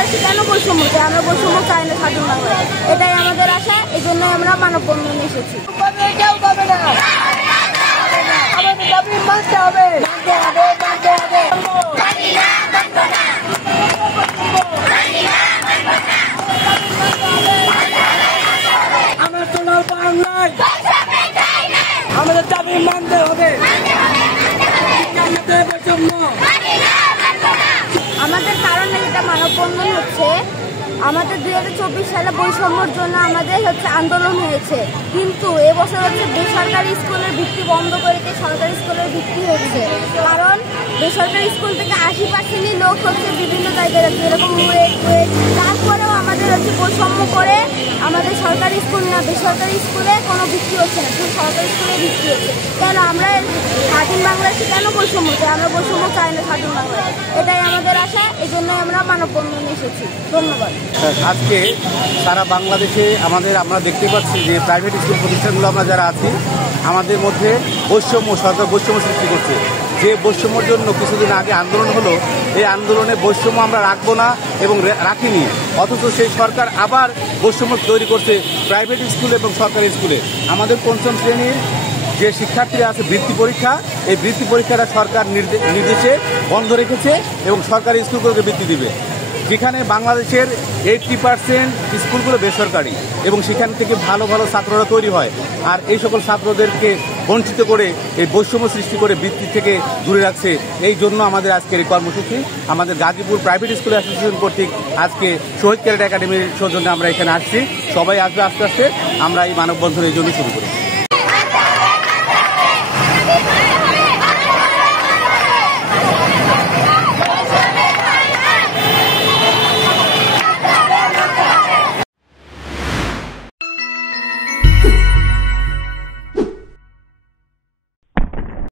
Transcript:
বাংলাদেশে কেন বৈষম্য চাই? আমরা বৈষম্য চাই না স্বাধীন বাংলাদেশ, এটাই আমাদের আশা। এই জন্য আমরা মানববন্ধনে এসেছি। কেউ পাবে না, আমাদের দাবি মানতে হবে। আমার সোনার বাংলায় আমাদের দাবি মানতে হবে। আমাদের কারণে যেটা মানববন্ধন হচ্ছে, আমাদের 2024 সালে বৈষম্যের জন্য আমাদের আন্দোলন হয়েছে, কিন্তু এবছর বেসরকারি স্কুলের ভিত্তি বন্ধ করে সরকারি স্কুলের ভিত্তি হয়েছে। কারণ বেসরকারি স্কুল থেকে 80% লোক বিভিন্ন জায়গায় আছে, এরকম তারপরেও আমাদের বৈষম্য করে আমাদের সরকারি স্কুল না বেসরকারি স্কুলে কোনো ভিত্তি হচ্ছে না, শুধু সরকারি স্কুলে ভিত্তি হচ্ছে। কেন আমরা স্বাধীন বাংলাদেশে কেন বৈষম্য চাই? আমরা বৈষম্য চাই না স্বাধীন বাংলাদেশ, এটাই আমাদের আশা। এই জন্য আমরা মানববন্ধনে এসেছি। ধন্যবাদ। আজকে সারা বাংলাদেশে আমরা দেখতে পাচ্ছি যে প্রাইভেট স্কুল প্রতিষ্ঠানগুলো আমরা যারা আছি, আমাদের মধ্যে সরকার বৈষম্য সৃষ্টি করছে। যে বৈষম্যর জন্য কিছুদিন আগে আন্দোলন হলো, এই আন্দোলনে বৈষম্য আমরা রাখবো না এবং রাখিনি, অথচ সেই সরকার আবার বৈষম্য তৈরি করছে প্রাইভেট স্কুলে এবং সরকারি স্কুলে। আমাদের পঞ্চম শ্রেণীর যে শিক্ষার্থীরা আছে বৃত্তি পরীক্ষা, এই বৃত্তি পরীক্ষাটা সরকার নির্দেশে বন্ধ রেখেছে এবং সরকারি স্কুলগুলোকে বৃত্তি দিবে, যেখানে বাংলাদেশের 80% স্কুলগুলো বেসরকারি এবং সেখান থেকে ভালো ভালো ছাত্ররা তৈরি হয়। আর এই সকল ছাত্রদেরকে বঞ্চিত করে এই বৈষম্য সৃষ্টি করে বৃত্তি থেকে দূরে রাখছে। এই জন্য আমাদের আজকের এই কর্মসূচি। আমাদের গাজীপুর প্রাইভেট স্কুল অ্যাসোসিয়েশন কর্তৃক আজকে শহীদ ক্যাডেট একাডেমির সৌজন্যে আমরা এখানে আসছি। সবাই আসবে আস্তে আস্তে। আমরা এই মানববন্ধন এই জন্য শুরু করি।